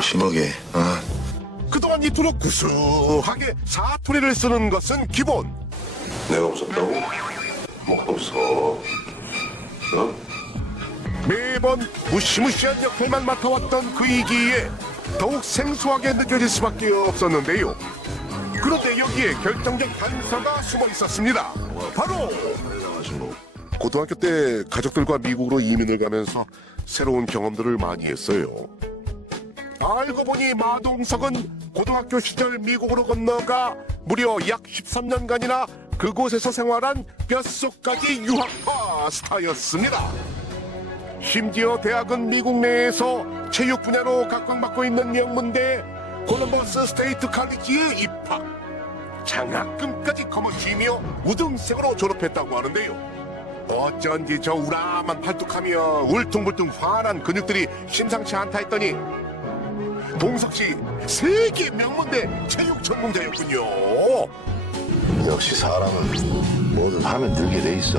심하게. 그동안 이토록 구수하게 사투리를 쓰는 것은 기본. 내가 웃었다고? 뭐가 없어. 매번 무시무시한 역할만 맡아왔던 그이기에 더욱 생소하게 느껴질 수밖에 없었는데요. 그런데 여기에 결정적 단서가 숨어 있었습니다. 바로 고등학교 때 가족들과 미국으로 이민을 가면서 새로운 경험들을 많이 했어요. 알고 보니 마동석은 고등학교 시절 미국으로 건너가 무려 약 13년간이나 그곳에서 생활한 뼛속까지 유학파 스타였습니다. 심지어 대학은 미국 내에서 체육 분야로 각광받고 있는 명문대 콜럼버스 스테이트 칼리지에 입학. 장학금까지 거머쥐며 우등생으로 졸업했다고 하는데요. 어쩐지 저 우람한 팔뚝하며 울퉁불퉁 환한 근육들이 심상치 않다 했더니 동석씨 세계 명문대 체육 전공자였군요. 역시 사람은 뭐든 하면 늘게 돼 있어.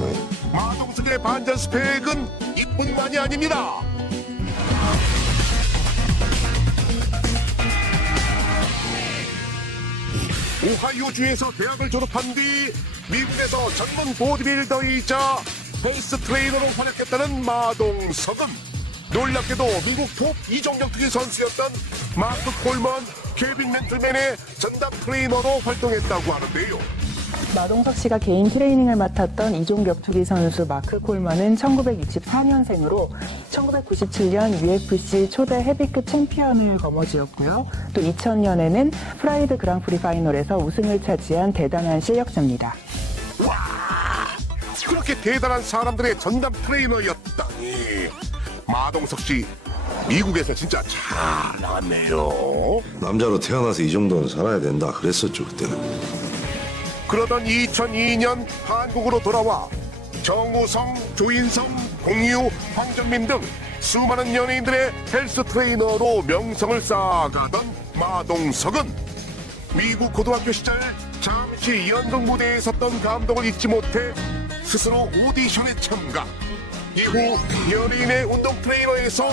마동석의 반전 스펙은 이뿐만이 아닙니다. 오하이오주에서 대학을 졸업한 뒤 미국에서 전문 보디빌더이자 헬스 트레이너로 활약했다는 마동석은 놀랍게도 미국 톱 이종격투기 선수였던 마크 콜먼, 케빈 맨틀맨의 전담 트레이너로 활동했다고 하는데요. 마동석 씨가 개인 트레이닝을 맡았던 이종격투기 선수 마크 콜먼은 1964년생으로 1997년 UFC 초대 헤비급 챔피언을 거머쥐었고요. 또 2000년에는 프라이드 그랑프리 파이널에서 우승을 차지한 대단한 실력자입니다. 와, 그렇게 대단한 사람들의 전담 트레이너였다니. 마동석 씨 미국에서 진짜 잘 나왔네요. 남자로 태어나서 이 정도는 살아야 된다 그랬었죠 그때는. 그러던 2002년 한국으로 돌아와 정우성, 조인성, 공유, 황정민 등 수많은 연예인들의 헬스 트레이너로 명성을 쌓아가던 마동석은 미국 고등학교 시절 잠시 연극 무대에 섰던 감동을 잊지 못해 스스로 오디션에 참가. 이후 연예인의 운동 트레이너에서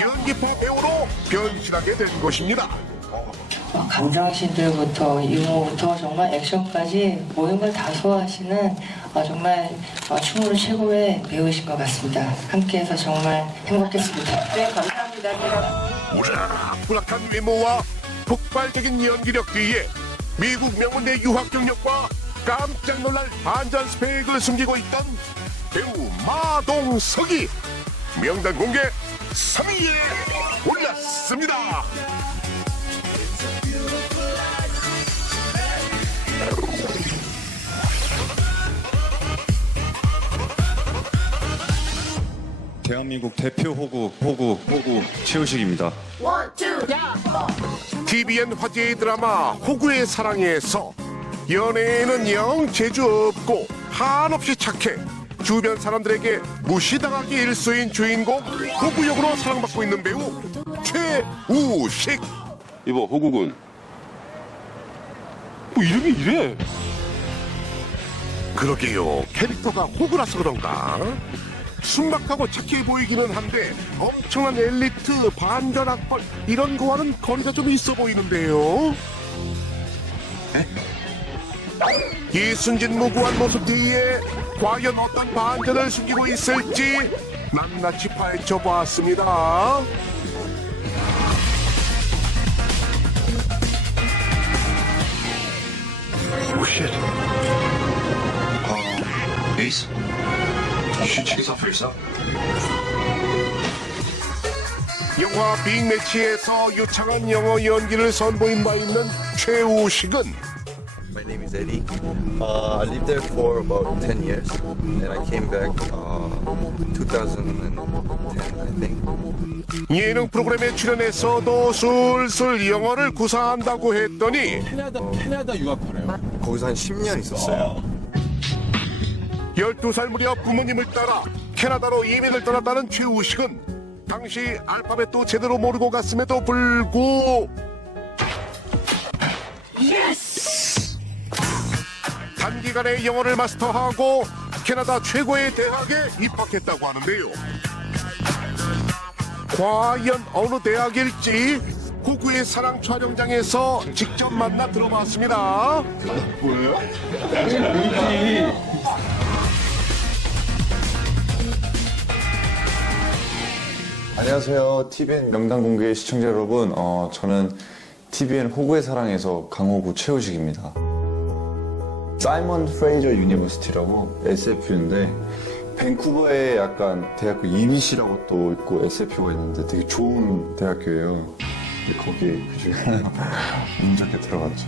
연기파 배우로 변신하게 된 것입니다. 감정신들부터 유머부터 정말 액션까지 모든 걸 다 소화하시는 정말 춤으로 최고의 배우신 것 같습니다. 함께해서 정말 행복했습니다. 네, 감사합니다. 우락부락한 외모와 폭발적인 연기력 뒤에 미국 명문대 유학 경력과 깜짝 놀랄 반전 스펙을 숨기고 있던 배우 마동석이 명단 공개 3위에 올랐습니다. 대한민국 대표 호구 최우식입니다. TVN 화제의 드라마 호구의 사랑에서 연애에는 영 재주 없고 한없이 착해 주변 사람들에게 무시당하기 일쑤인 주인공 호구 역으로 사랑받고 있는 배우 최우식. 이봐 호국은 뭐 이름이 이래? 그러게요, 캐릭터가 호구라서 그런가 순박하고 착해 보이기는 한데 엄청난 엘리트 반전 악벌 이런 거와는 거리가 좀 있어 보이는데요. 이 순진무구한 모습 뒤에 과연 어떤 반전을 숨기고 있을지 낱낱이 파헤쳐 보았습니다. Oh shit. Ace. Should check this out for yourself. 영화 빅매치에서 유창한 영어 연기를 선보인 바 있는 최우식은 My name is Eddie. I lived there for about 10 years, and I came back 2010, I think. 예능 프로그램에 출연해서도 술술 영어를 구사한다고 했더니 캐나다 유학파래요. 거기서 한 10년 있었어요. 12살 무렵 부모님을 따라 캐나다로 이민을 떠났다는 최우식은 당시 알파벳도 제대로 모르고 갔음에도 불구 단기간에 영어를 마스터하고 캐나다 최고의 대학에 입학했다고 하는데요. 과연 어느 대학일지 호구의 사랑 촬영장에서 직접 만나 들어봤습니다. 안녕하세요. TVN 명단 공개 시청자 여러분. 저는 TVN 호구의 사랑에서 강호구 최우식입니다. 사이먼 프레이저 유니버시티라고 SFU인데 밴쿠버에 약간 대학교 EBC라고 또 있고 SFU가 있는데 되게 좋은 대학교예요. 근데 거기 그중에 하나 운 좋게 들어갔죠.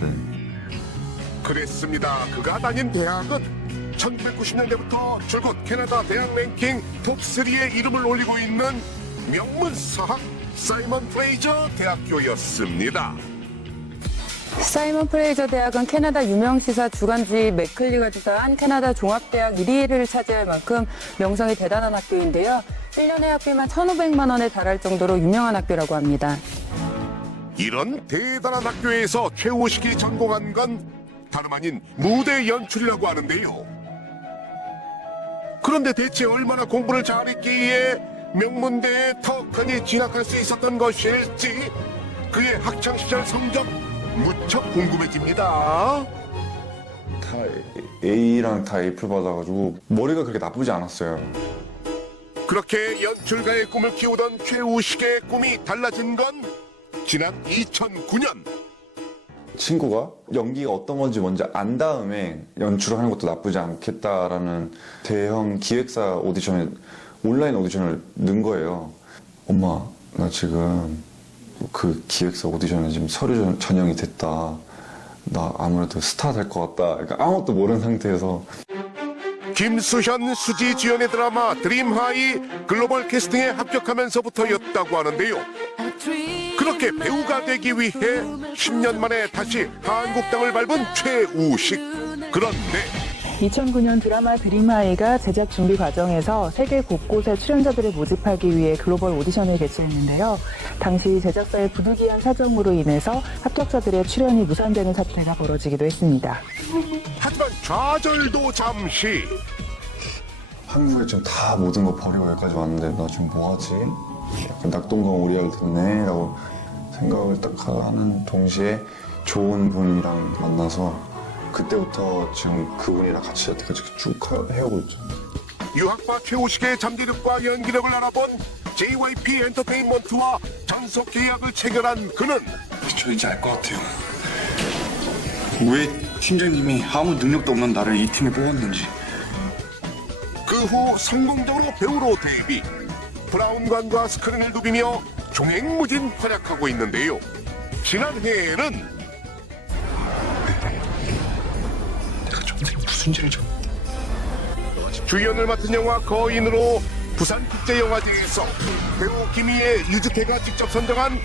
그랬습니다. 그가 다닌 대학은 1990년대부터 줄곧 캐나다 대학 랭킹 톱3에 이름을 올리고 있는 명문사학 사이먼 프레이저 대학교였습니다. 사이먼 프레이저 대학은 캐나다 유명 시사 주간지 매클리가 주사한 캐나다 종합대학 1위를 차지할 만큼 명성이 대단한 학교인데요. 1년에 학비만 1,500만 원에 달할 정도로 유명한 학교라고 합니다. 이런 대단한 학교에서 최우식이 전공한 건 다름 아닌 무대 연출이라고 하는데요. 그런데 대체 얼마나 공부를 잘했기에 명문대에 턱하니 진학할 수 있었던 것일지 그의 학창시절 성적 무척 궁금해집니다. 다 A랑 다 A플 받아가지고 머리가 그렇게 나쁘지 않았어요. 그렇게 연출가의 꿈을 키우던 최우식의 꿈이 달라진 건 지난 2009년. 친구가 연기가 어떤 건지 먼저 안 다음에 연출을 하는 것도 나쁘지 않겠다라는 대형 기획사 오디션에 온라인 오디션을 넣은 거예요. 엄마, 나 지금 그 기획사 오디션에 지금 서류 전형이 됐다. 나 아무래도 스타 될 것 같다. 그러니까 아무것도 모르는 상태에서 김수현, 수지 주연의 드라마 드림하이 글로벌 캐스팅에 합격하면서부터였다고 하는데요. 그렇게 배우가 되기 위해 10년 만에 다시 한국 땅을 밟은 최우식. 그런데 2009년 드라마 드림하이가 제작 준비 과정에서 세계 곳곳의 출연자들을 모집하기 위해 글로벌 오디션을 개최했는데요. 당시 제작사의 부득이한 사정으로 인해서 합격자들의 출연이 무산되는 사태가 벌어지기도 했습니다. 하지만 좌절도 잠시. 한국에 지금 다 모든 거 버리고 여기까지 왔는데 나 지금 뭐하지? 약간 낙동강 오리알 됐네 라고 생각을 딱 하는 동시에 좋은 분이랑 만나서 그때부터 지금 그분이랑 같이 여태까지 쭉 해오고 있죠. 유학파 최우식의 잠재력과 연기력을 알아본 JYP 엔터테인먼트와 전속 계약을 체결한 그는 저 이제 알 것 같아요. 왜 팀장님이 아무 능력도 없는 나를 이 팀에 뽑았는지. 그 후 성공적으로 배우로 데뷔. 브라운관과 스크린을 누비며 종횡무진 활약하고 있는데요. 지난해에는 무슨 죄를 져? 주연을 맡은 영화 거인으로 부산국제영화제에서 배우 김희애, 유주태가 직접 선정한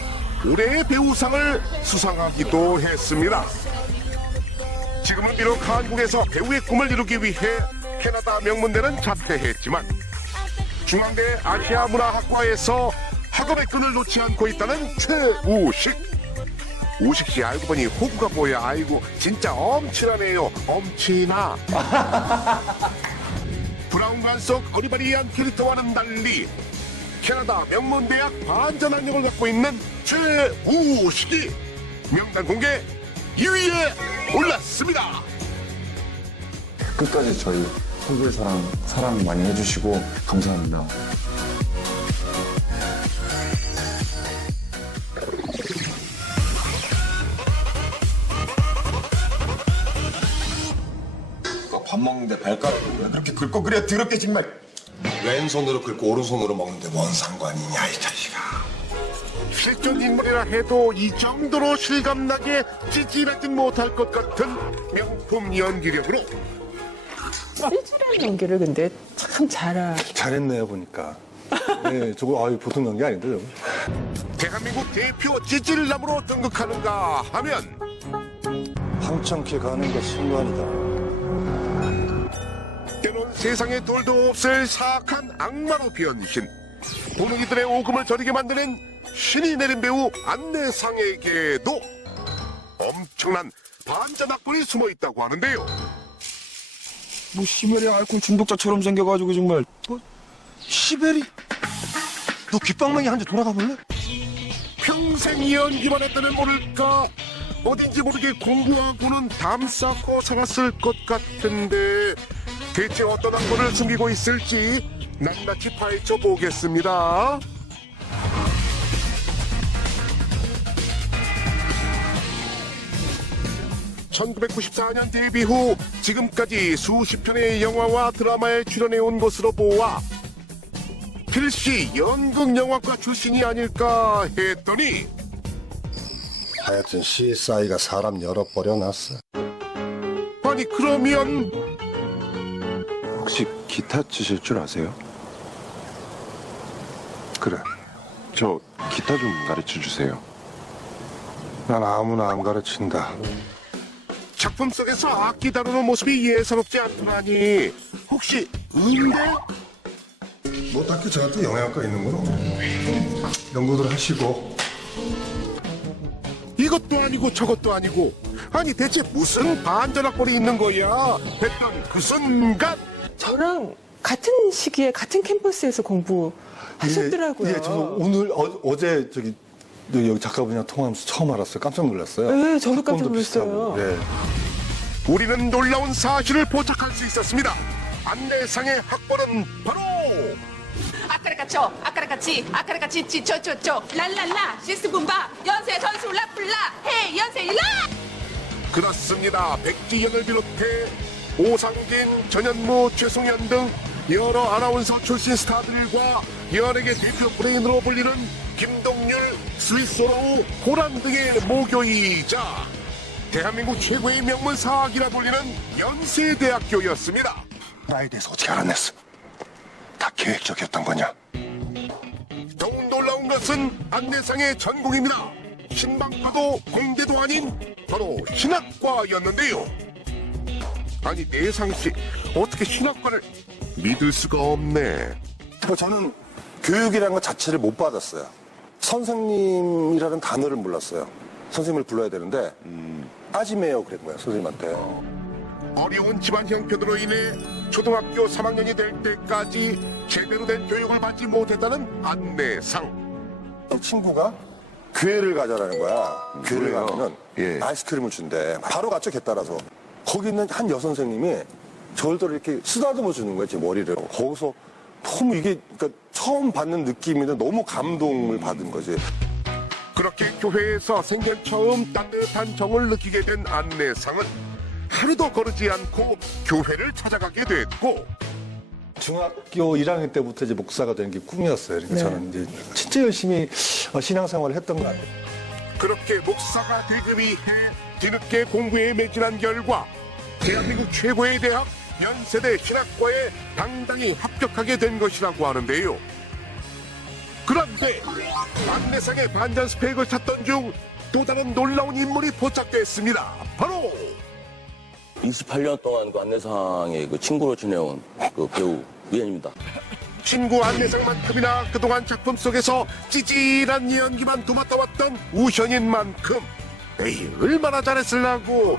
올해의 배우상을 수상하기도 했습니다. 지금은 비록 한국에서 배우의 꿈을 이루기 위해 캐나다 명문대는 자퇴했지만 중앙대 아시아문화학과에서 학업의 끈을 놓지 않고 있다는 최우식. 우식씨 알고 보니 호구가 뭐야. 아이고 진짜 엄친하네요. 엄친아. 브라운관 속 어리바리한 캐릭터와는 달리 캐나다 명문대학 반전 학력을 갖고 있는 최우식이 명단 공개 2위에 올랐습니다. 끝까지 저희 호구의 사랑 많이 해주시고 감사합니다. 밥 먹는데 발가락을 왜 그렇게 긁고 그래 더럽게 정말. 왼손으로 긁고 오른손으로 먹는데 뭔 상관이냐 이 자식아. 실존 인물이라 해도 이 정도로 실감나게 찌질하진 못할 것 같은 명품 연기력으로 찌질한 연기를 근데 참 잘했네요 보니까. 네, 저거 보통 연기 아닌데 저거. 대한민국 대표 찌질남으로 등극하는가 하면 황청케 가는 것 순간이다. 때론 세상에 돌도 없을 사악한 악마로 변신. 보는 이들의 오금을 저리게 만드는 신이 내린 배우 안내상에게도 엄청난 반전 악본이 숨어 있다고 하는데요. 뭐 시베리아 알코올 중독자처럼 생겨가지고 정말. 시베리? 너 귓방망이 한 대 돌아가 볼래? 평생 평생 연기만 했다면 모를까 어딘지 모르게 공부하고는 담 쌓고 살았을 것 같은데 대체 어떤 학벌을 숨기고 있을지 낱낱이 파헤쳐 보겠습니다. (1994년) 데뷔 후 지금까지 수십 편의 영화와 드라마에 출연해온 것으로 보아 필시 연극영화과 출신이 아닐까 했더니 하여튼 CSI가 사람 열어버려놨어. 아니 그러면 혹시 기타 치실 줄 아세요? 그래, 저 기타 좀 가르쳐 주세요. 난 아무나 안 가르친다. 작품 속에서 악기 다루는 모습이 예사롭지 않더라니 혹시 음대? 뭐 딱히 저한테 영향가 있는 건 없네. 연구들 하시고. 이것도 아니고 저것도 아니고 아니 대체 무슨 반전학벌이 있는 거야 했던 그 순간 저랑 같은 시기에 같은 캠퍼스에서 공부하셨더라고요. 예, 저 오늘 어제 저기 여기 작가분이랑 통화하면서 처음 알았어요. 깜짝 놀랐어요. 네, 저도 깜짝 학번도 놀랐어요. 비슷하고. 네. 우리는 놀라운 사실을 포착할 수 있었습니다. 안내상의 학벌은 바로 아까라까쳐 아까라까치 아까라까치 찌쩌쩌쩌 랄랄라 시스분바 연세 선수 라플라 헤 연세 일라. 그렇습니다. 백지연을 비롯해 오상진, 전현무, 최송현 등 여러 아나운서 출신 스타들과 연예계 대표 브레인으로 불리는 김동률, 스위스로우, 호란 등의 모교이자 대한민국 최고의 명문 사학이라 불리는 연세대학교였습니다. 나에 대해서 어떻게 알아냈어? 다 계획적이었던 거냐? 더욱 놀라운 것은 안내상의 전공입니다. 신방과도 공대도 아닌 바로 신학과였는데요. 아니 내상씨 어떻게 신학과를 믿을 수가 없네. 저는 교육이라는 것 자체를 못 받았어요. 선생님이라는 단어를 몰랐어요. 선생님을 불러야 되는데 빠지매요 그랬던 거예요, 선생님한테. 어려운 집안 형편으로 인해 초등학교 3학년이 될 때까지 제대로 된 교육을 받지 못했다는 안내상. 친구가 교회를 가자라는 거야. 교회를 가면은 예. 아이스크림을 준대. 바로 갔죠, 개 따라서. 거기 있는 한 여선생님이 저를 이렇게 쓰다듬어 주는 거예요, 제 머리를. 거기서 너무 이게 그러니까 처음 받는 느낌인데 너무 감동을 받은 거지. 그렇게 교회에서 생전 처음 따뜻한 정을 느끼게 된 안내상은 하루도 거르지 않고 교회를 찾아가게 됐고 중학교 1학년 때부터 이제 목사가 되는 게 꿈이었어요. 그러니까 네. 저는 이제 진짜 열심히 신앙생활을 했던 것 같아요. 그렇게 목사가 되기 위해 뒤늦게 공부에 매진한 결과 대한민국 최고의 대학 연세대 신학과에 당당히 합격하게 된 것이라고 하는데요. 그런데 안내상의 반전 스펙을 찾던 중 또 다른 놀라운 인물이 포착됐습니다. 바로 28년 동안 그 안내상의 그 친구로 지내온 그 배우 우연입니다. 친구 안내상만큼이나 그동안 작품 속에서 찌질한 연기만 도맡아왔던 우현인 만큼 에이 얼마나 잘했을라고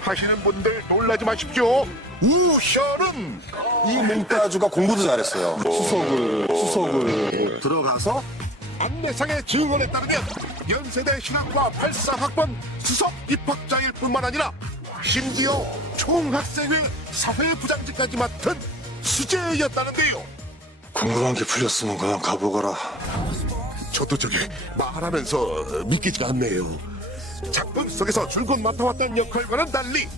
하시는 분들 놀라지 마십시오. 우현은 이 몽따주가 공부도 잘했어요. 수석을 들어가서 안내상의 증언에 따르면 연세대 신학과 84학번 수석 입학자일 뿐만 아니라 심지어 총학생회 사회부장직까지 맡은 수재였다는데요. 궁금한 게 풀렸으면 그냥 가보거라. 저도 저게 말하면서 믿기지가 않네요. 작품 속에서 줄곧 맡아왔던 역할과는 달리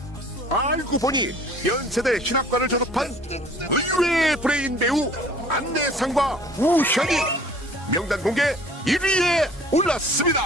알고 보니 연세대 신학과를 졸업한 의외의 브레인 배우 안내상과 우현이 명단 공개 1위에 올랐습니다.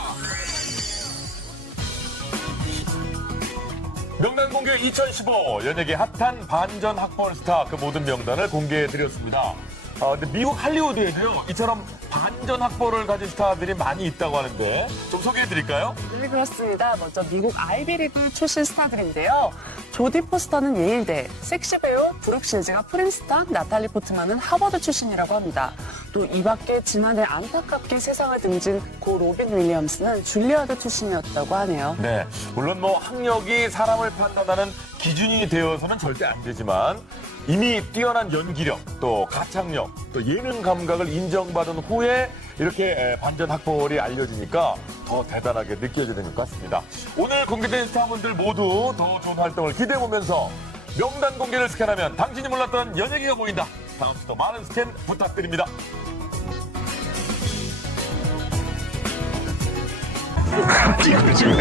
명단 공개 2015 연예계 핫한 반전 학벌 스타 그 모든 명단을 공개해드렸습니다. 근데 미국 할리우드에도요 이처럼 반전 학벌을 가진 스타들이 많이 있다고 하는데 좀 소개해드릴까요? 네, 그렇습니다. 먼저 미국 아이비리그 출신 스타들인데요. 조디 포스터는 예일대, 섹시 배우 브룩 신즈가 프린스턴, 나탈리 포트만은 하버드 출신이라고 합니다. 또 이 밖에 지난해 안타깝게 세상을 등진 고 로빈 윌리엄스는 줄리아드 출신이었다고 하네요. 네, 물론 뭐 학력이 사람을 판단하는 기준이 되어서는 절대 안 되지만 이미 뛰어난 연기력, 또 가창력, 또 예능 감각을 인정받은 후 후에 이렇게 반전 학벌이 알려지니까 더 대단하게 느껴지는 것 같습니다. 오늘 공개된 스타분들 모두 더 좋은 활동을 기대해보면서 명단 공개를 스캔하면 당신이 몰랐던 연예계가 보인다. 다음 주도 많은 스캔 부탁드립니다.